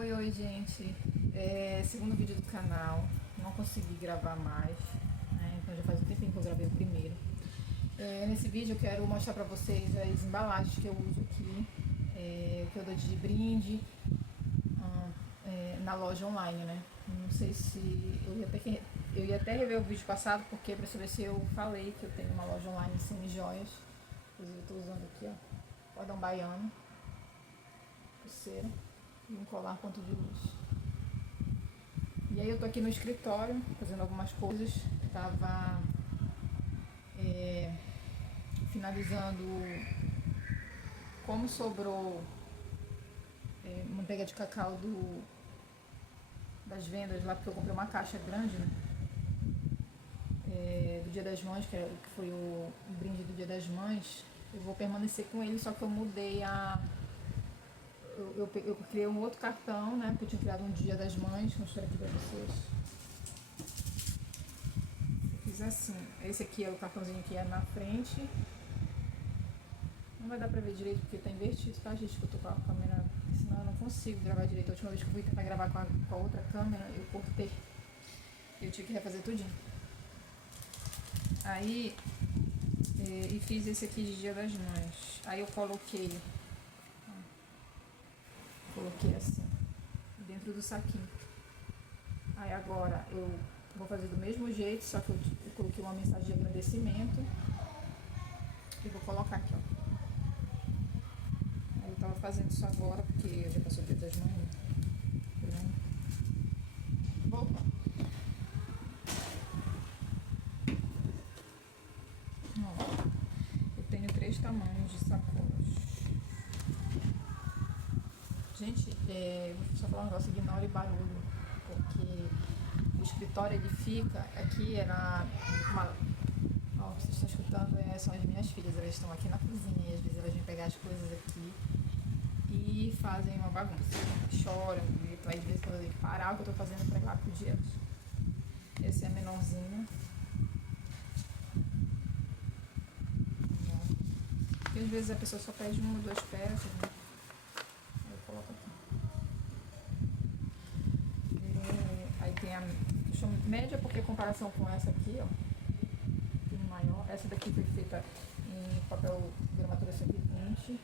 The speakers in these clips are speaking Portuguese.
Oi, gente. Segundo vídeo do canal. Não consegui gravar mais, né? Então já faz um tempinho que eu gravei o primeiro. Nesse vídeo eu quero mostrar pra vocês as embalagens que eu uso aqui, que eu dou de brinde na loja online, né? Não sei se eu ia até rever o vídeo passado, porque pra saber se eu falei que eu tenho uma loja online de semi-joias. Inclusive eu tô usando aqui, ó, cordão baiano, pulseira e um colar ponto de luz. E aí eu tô aqui no escritório fazendo algumas coisas. Tava finalizando como sobrou manteiga de cacau das vendas lá, porque eu comprei uma caixa grande, né? Do Dia das Mães, que foi o brinde do Dia das Mães. Eu vou permanecer com ele, só que eu mudei eu criei um outro cartão, né? Porque eu tinha criado um Dia das Mães. Vou mostrar aqui pra vocês. Fiz assim. Esse aqui é o cartãozinho que é na frente. Não vai dar pra ver direito porque tá invertido, tá, gente? Que eu tô com a câmera, senão eu não consigo gravar direito. A última vez que eu fui tentar gravar com a outra câmera, eu cortei. Eu tive que refazer tudinho. Aí, e fiz esse aqui de Dia das Mães. Aí eu coloquei assim, dentro do saquinho. Aí agora eu vou fazer do mesmo jeito, só que eu coloquei uma mensagem de agradecimento. E vou colocar aqui, ó. Aí eu tava fazendo isso agora, porque já passou o Dia das Mães, né? Voltando. Ó, eu tenho 3 tamanhos de sacolas. Gente, vou só falar um negócio, ignore barulho, porque o escritório ele fica aqui, era uma... Ó, o que vocês estão escutando são as minhas filhas, elas estão aqui na cozinha e às vezes elas vêm pegar as coisas aqui e fazem uma bagunça, choram, gritam, aí às vezes quando eu tenho que parar o que eu tô fazendo pra ir lá pro dia. Esse é a menorzinha. Porque às vezes a pessoa só pede 1 ou 2 peças, né? Aí eu coloco aqui. Aí tem a média, porque em comparação com essa aqui, ó, tem maior. Essa daqui foi feita em papel gramatura 120.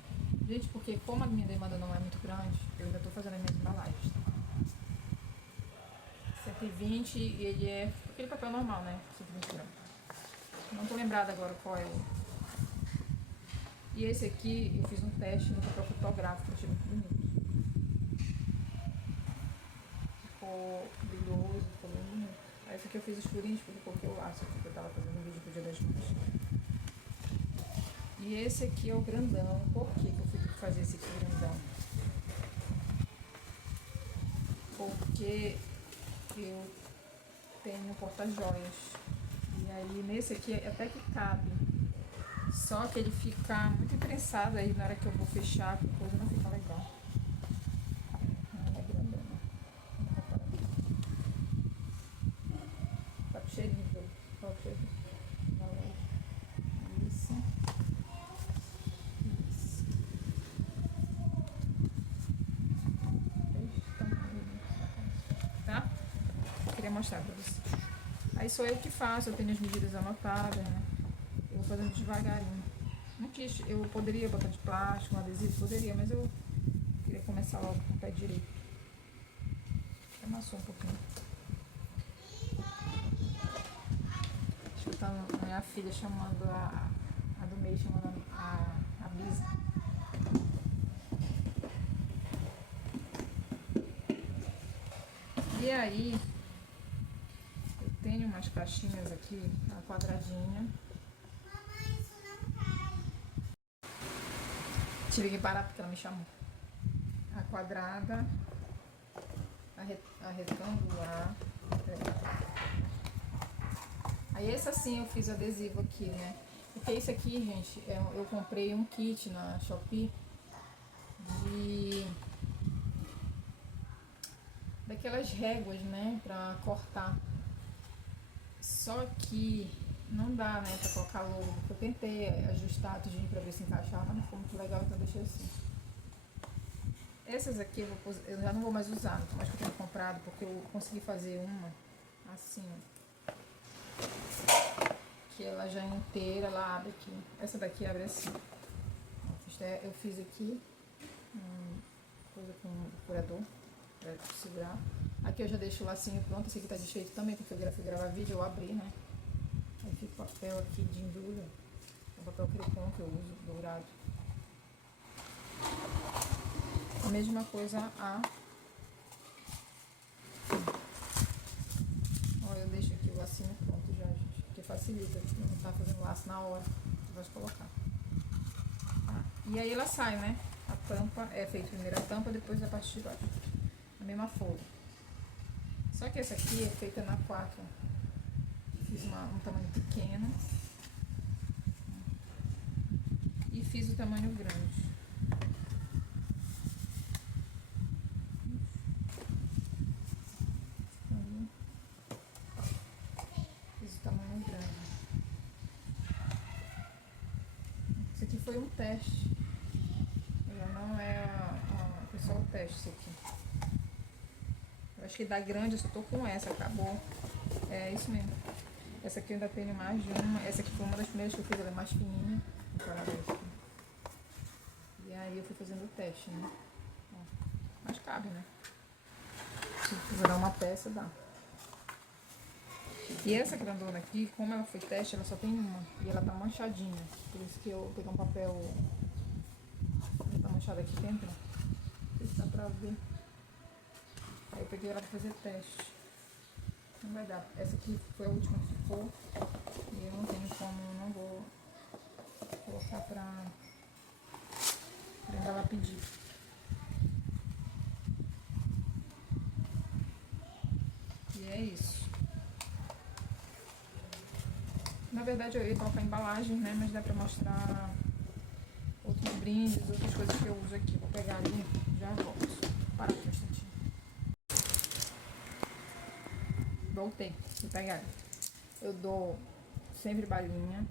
Gente, porque como a minha demanda não é muito grande, eu ainda tô fazendo as minhas embalagens, tá? 120 e ele é aquele papel normal, né? 120 gramas. Não tô lembrada agora qual é o... E esse aqui eu fiz um teste no papel fotográfico, achei muito bonito. Ficou brilhoso, ficou bem bonito. Aí esse aqui eu fiz os furinhos porque eu coloquei o laço aqui que eu tava fazendo um vídeo pro Dia das Mães. E esse aqui é o grandão. Por que eu fui fazer esse aqui grandão? Porque eu tenho porta-joias. E aí nesse aqui até que cabe. Só que ele fica muito imprensado aí na hora que eu vou fechar, a coisa não fica legal. Não é grandão, né? Tá com cheirinho, viu? Qual o cheiro? Isso. Isso. Tá? Queria mostrar pra vocês. Aí sou eu que faço, eu tenho as medidas anotadas, né? Eu vou fazendo devagarinho. Não quis, eu poderia botar de plástico, um adesivo, poderia, mas eu queria começar logo com o pé direito. Amassou um pouquinho. Escutando a minha filha chamando a do meio, chamando a Bisa. E aí, eu tenho umas caixinhas aqui, a quadradinha. Tive que parar porque ela me chamou. A quadrada, a retangular. Aí esse assim eu fiz adesivo aqui, né? Porque isso aqui, gente, eu comprei um kit na Shopee daquelas réguas, né, pra cortar. Só que não dá, né, pra colocar logo. Eu tentei ajustar tudinho pra ver se encaixava, mas não ficou muito legal, então deixei assim. Essas aqui eu já não vou mais usar, não tô mais que eu tenho comprado, porque eu consegui fazer uma assim, ó, que ela já é inteira, ela abre aqui. Essa daqui abre assim. Eu fiz aqui coisa com furador pra segurar. Aqui eu já deixo o lacinho pronto. Esse aqui tá desfeito também, porque eu fui gravar vídeo, eu abri, né? Aí fica o papel aqui de embrulho, o papel crepom que eu uso, dourado. A mesma coisa ó, eu deixo aqui o lacinho pronto já, gente, que facilita, não tá fazendo laço na hora, você vai colocar. E aí ela sai, né? A tampa é feita primeiro a tampa, depois a parte de baixo. A mesma folha. Só que essa aqui é feita na 4. Fiz um tamanho pequeno. E fiz o tamanho grande. Fiz o tamanho grande. Isso aqui foi um teste. Não é foi só o teste isso aqui. Eu acho que da grande eu só tô com essa, acabou. É isso mesmo. Essa aqui eu ainda tenho mais de uma. Essa aqui foi uma das primeiras que eu fiz, ela é mais fininha. E aí eu fui fazendo o teste, né? Ó, mas cabe, né? Se eu dar uma peça, dá. E essa grandona aqui, como ela foi teste, ela só tem uma. E ela tá manchadinha. Por isso que eu peguei um papel. Ela tá manchada aqui dentro. Não sei se dá pra ver. Aí eu peguei ela pra fazer teste. Não vai dar. Essa aqui foi a última que ficou. E eu não tenho como, não vou colocar pra ela pedir. E é isso. Na verdade eu ia colocar embalagem, né? Mas dá pra mostrar outros brindes, outras coisas que eu uso aqui. Vou pegar ali, já volto. Parar aqui um instantinho. Voltei, vou pegar. Eu dou sempre balinha.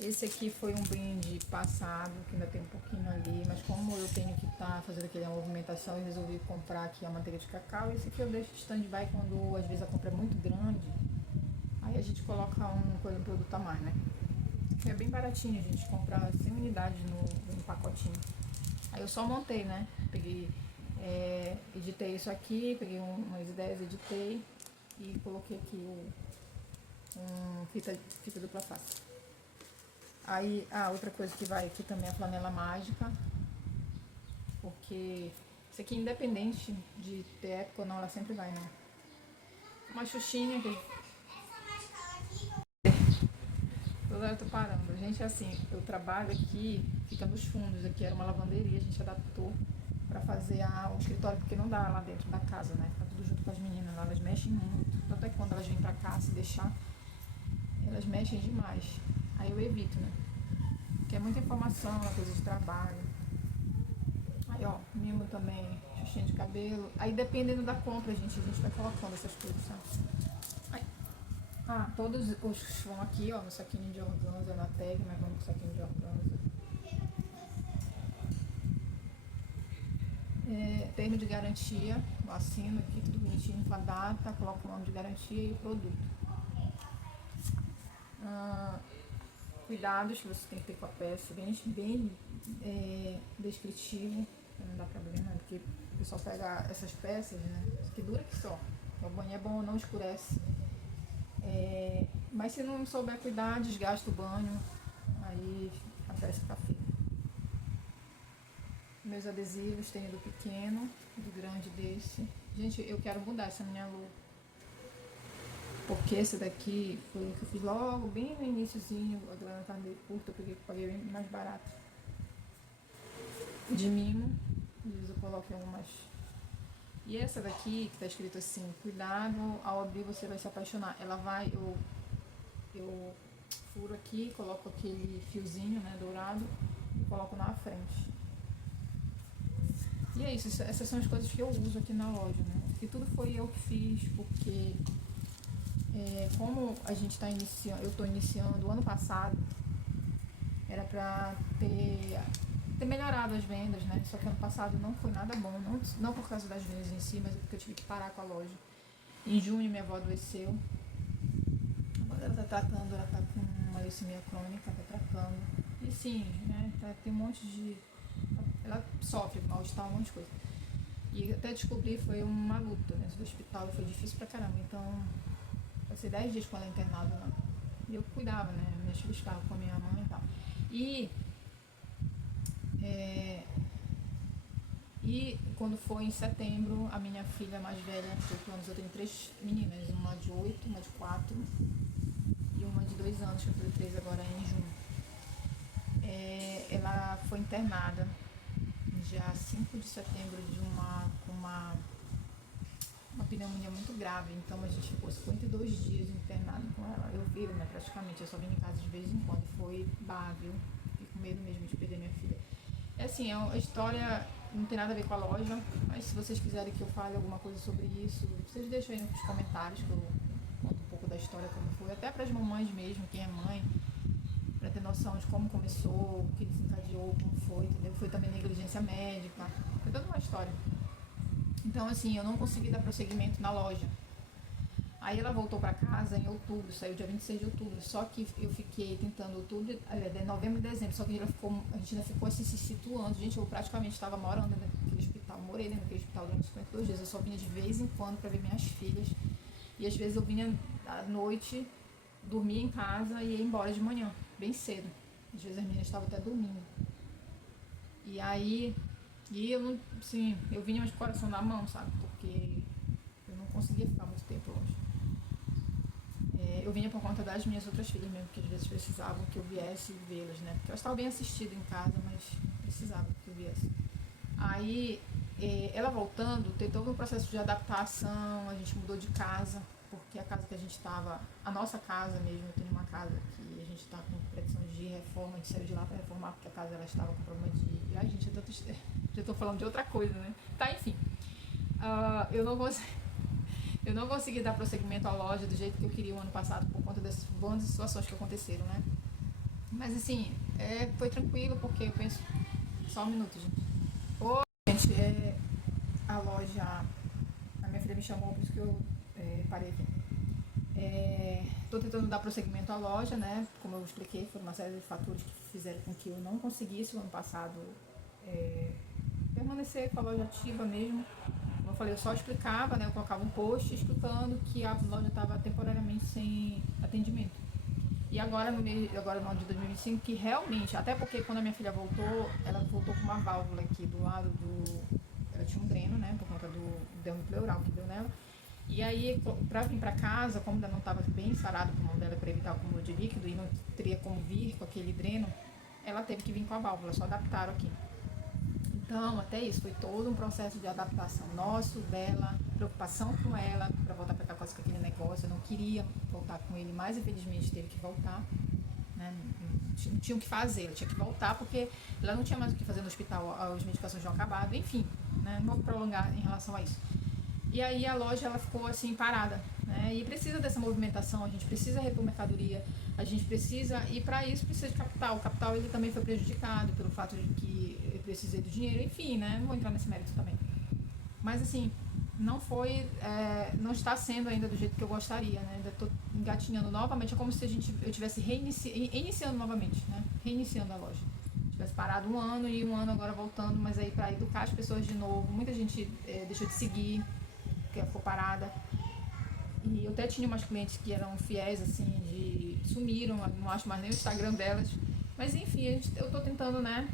Esse aqui foi um brinde passado, que ainda tem um pouquinho ali, mas como eu tenho que estar fazendo aquela movimentação, eu resolvi comprar aqui a manteiga de cacau. Esse aqui eu deixo de stand-by quando às vezes a compra é muito grande. Aí a gente coloca um produto a mais, né? É bem baratinho, a gente compra 100 unidades no pacotinho. Aí eu só montei, né? Peguei, editei isso aqui, peguei umas ideias, editei e coloquei aqui fita dupla face. Aí, outra coisa que vai aqui também é a flanela mágica, porque isso aqui, independente de ter época ou não, ela sempre vai, né? Uma xuxinha que toda hora eu tô parando. Gente, assim, eu trabalho aqui, fica nos fundos, aqui era uma lavanderia, a gente adaptou pra fazer o escritório, porque não dá lá dentro da casa, né? Fica tudo junto com as meninas lá, elas mexem muito. Tanto é que quando elas vêm pra cá, se deixar, elas mexem demais. Aí eu evito, né? Porque é muita informação, é coisa de trabalho. Aí, ó, mimo também, xuxinha de cabelo. Aí, dependendo da compra, gente, a gente vai colocando essas coisas, sabe? Todos os vão aqui, ó, no saquinho de organza, na tag, mas vamos no saquinho de organza. Termo de garantia, eu assino aqui, tudo bonitinho com a data, coloco o nome de garantia e o produto. Cuidados que você tem que ter com a peça, bem descritivo, não dá problema, porque o pessoal pega essas peças, né, que dura que só. O banho é bom, não escurece. Mas se não souber cuidar, desgasta o banho, aí a peça fica feia. Meus adesivos, tem do pequeno, do grande desse. Gente, eu quero mudar essa minha logo, porque esse daqui foi o que eu fiz logo, bem no iniciozinho. A grana tá meio curta, eu paguei bem mais barato. De mimo, às vezes eu coloco algumas. E essa daqui, que tá escrito assim, cuidado, ao abrir você vai se apaixonar. Ela vai, eu furo aqui, coloco aquele fiozinho, né, dourado, e coloco na frente. E é isso, essas são as coisas que eu uso aqui na loja, né? E tudo foi eu que fiz, porque como a gente tá iniciando, eu tô iniciando, o ano passado era pra ter tem melhorado as vendas, né? Só que ano passado não foi nada bom, não por causa das vendas em si, mas porque eu tive que parar com a loja. Em junho minha avó adoeceu. Agora ela tá tratando, ela tá com uma leucemia crônica, tá tratando. E sim, né? Tem um monte de... Ela sofre mal-estar, um monte de coisa. E até descobrir foi uma luta dentro do hospital, foi difícil pra caramba. Então, passei 10 dias com ela internada lá. E eu cuidava, né? Minhas filhas ficavam com a minha mãe e tal. E quando foi em setembro, a minha filha mais velha, de 8 anos, eu tenho 3 meninas, uma de 8, uma de 4 e uma de 2 anos, que eu fiz 3 agora em junho. Ela foi internada dia 5 de setembro com uma pneumonia muito grave, então a gente ficou 52 dias internado com ela. Eu vi, né, praticamente, eu só vim em casa de vez em quando, foi viu? Fiquei com medo mesmo de perder minha filha. Assim, a história não tem nada a ver com a loja, mas se vocês quiserem que eu fale alguma coisa sobre isso, vocês deixam aí nos comentários que eu conto um pouco da história, como foi, até para as mamães mesmo, quem é mãe, para ter noção de como começou, o que desencadeou, como foi, entendeu? Foi também negligência médica, foi toda uma história. Então, assim, eu não consegui dar prosseguimento na loja. Aí ela voltou para casa em outubro, saiu dia 26 de outubro, só que eu fiquei tentando novembro e dezembro, só que a gente ainda ficou assim se situando. Gente, eu praticamente estava morando naquele hospital, morei naquele hospital durante 52 dias, eu só vinha de vez em quando para ver minhas filhas. E às vezes eu vinha à noite, dormia em casa e ia embora de manhã, bem cedo. Às vezes as meninas estavam até dormindo. E aí, eu não, assim, eu vinha de coração na mão, sabe? Porque eu não conseguia ficar muito tempo longe. Eu vinha por conta das minhas outras filhas mesmo, que às vezes precisavam que eu viesse vê-las, né? Porque elas estavam bem assistidas em casa, mas precisavam que eu viesse. Aí, ela voltando, teve todo um processo de adaptação, a gente mudou de casa, porque a casa que a gente estava, a nossa casa mesmo, eu tenho uma casa que a gente está com pretensão de reforma, a gente saiu de lá para reformar, porque a casa ela estava com problema de... Ai, gente, já estou falando de outra coisa, né? Tá, enfim. Eu não consegui dar prosseguimento à loja do jeito que eu queria o ano passado por conta dessas boas situações que aconteceram, né? Mas assim, foi tranquilo porque eu penso... Só um minuto, gente. Oi, gente, a loja... A minha filha me chamou, por isso que eu parei aqui. Estou tentando dar prosseguimento à loja, né? Como eu expliquei, foram uma série de fatores que fizeram com que eu não conseguisse o ano passado permanecer com a loja ativa mesmo. Como eu falei, eu só explicava, né? Eu colocava um post explicando que a loja estava temporariamente sem atendimento. E agora no ano de 2025, que realmente, até porque quando a minha filha voltou, ela voltou com uma válvula aqui do lado do... Ela tinha um dreno, né? Por conta do derrame pleural que deu nela. E aí, pra vir pra casa, como ela não estava bem sarada o pulmão dela para evitar o acúmulo de líquido e não teria como vir com aquele dreno, ela teve que vir com a válvula, só adaptaram aqui. Então, até isso, foi todo um processo de adaptação nosso, dela, preocupação com ela, para voltar para cá com aquele negócio. Eu não queria voltar com ele, mas infelizmente teve que voltar, né? Não tinha o que fazer, ela tinha que voltar porque ela não tinha mais o que fazer no hospital, as medicações tinham acabado, enfim, né? Não vou prolongar em relação a isso. E aí a loja ela ficou assim parada, né? E precisa dessa movimentação, a gente precisa repor mercadoria, a gente precisa, e para isso precisa de capital. O capital ele também foi prejudicado pelo fato de que eu precisei do dinheiro, enfim, né? Não vou entrar nesse mérito também. Mas assim, não foi, não está sendo ainda do jeito que eu gostaria, né? Ainda estou engatinhando novamente, é como se eu estivesse iniciando novamente, né? Reiniciando a loja. Tivesse parado um ano e um ano agora voltando, mas aí para educar as pessoas de novo, muita gente deixou de seguir, que ficou parada. E eu até tinha umas clientes que eram fiéis, assim, sumiram, não acho mais nem o Instagram delas. Mas enfim, eu tô tentando, né?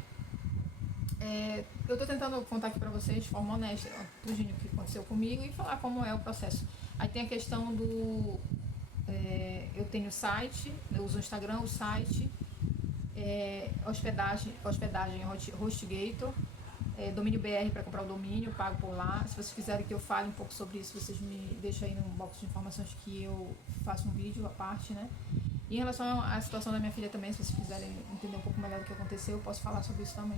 Eu tô tentando contar aqui pra vocês de forma honesta, tudinho o que aconteceu comigo e falar como é o processo. Aí tem a questão do... eu tenho o site, eu uso o Instagram, o site, hospedagem HostGator, domínio BR para comprar o domínio, eu pago por lá. Se vocês quiserem que eu fale um pouco sobre isso, vocês me deixam aí no box de informações que eu faço um vídeo à parte, né? E em relação à situação da minha filha também, se vocês quiserem entender um pouco melhor do que aconteceu, eu posso falar sobre isso também.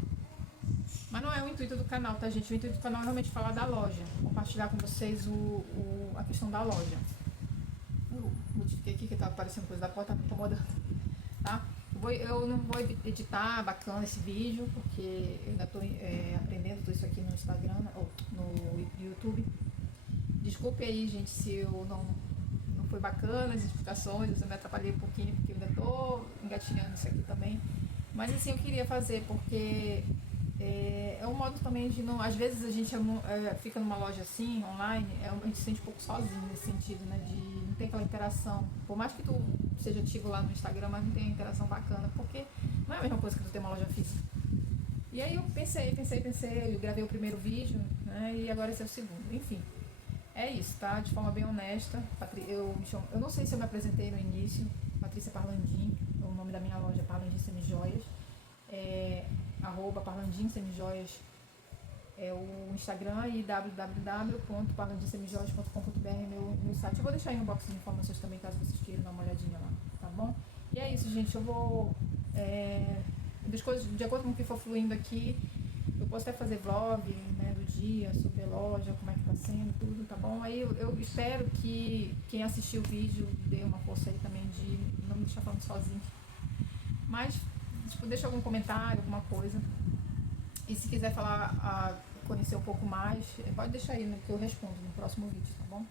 Mas não é o intuito do canal, tá, gente? O intuito do canal é realmente falar da loja, compartilhar com vocês a questão da loja. Eu modifiquei aqui que estava aparecendo coisa da porta, tá me incomodando, tá? Eu eu não vou editar bacana esse vídeo, porque eu ainda estou aprendendo tudo isso aqui no Instagram, ou no YouTube. Desculpe aí, gente, se eu não foi bacana as explicações, eu me atrapalhei um pouquinho, porque eu ainda estou engatinhando isso aqui também. Mas assim, eu queria fazer, porque é um modo também de não... Às vezes a gente fica numa loja assim, online, a gente se sente um pouco sozinho nesse sentido, né? De não ter aquela interação. Por mais que tu seja ativo lá no Instagram, mas não tem interação bacana, porque não é a mesma coisa que tu ter uma loja física. E aí eu pensei, eu gravei o primeiro vídeo, né? E agora esse é o segundo. Enfim, é isso, tá? De forma bem honesta. Eu não sei se eu me apresentei no início. Patrícia Parlandim, o nome da minha loja é Parlandim Semijoias. @Parlandim Semijoias é o Instagram, e www.parlandimsemijoias.com.br é meu site. Eu vou deixar aí no box de informações também, caso vocês queiram dar uma olhadinha lá, tá bom? E é isso, gente. Eu vou... das coisas, de acordo com o que for fluindo aqui, eu posso até fazer vlog, né, do dia, sobre a loja, como é que tá sendo, tudo, tá bom? Aí eu espero que quem assistiu o vídeo dê uma força aí também de não me deixar falando sozinho. Mas, tipo, deixa algum comentário, alguma coisa. E se quiser falar, conhecer um pouco mais, pode deixar aí, né, que eu respondo no próximo vídeo, tá bom?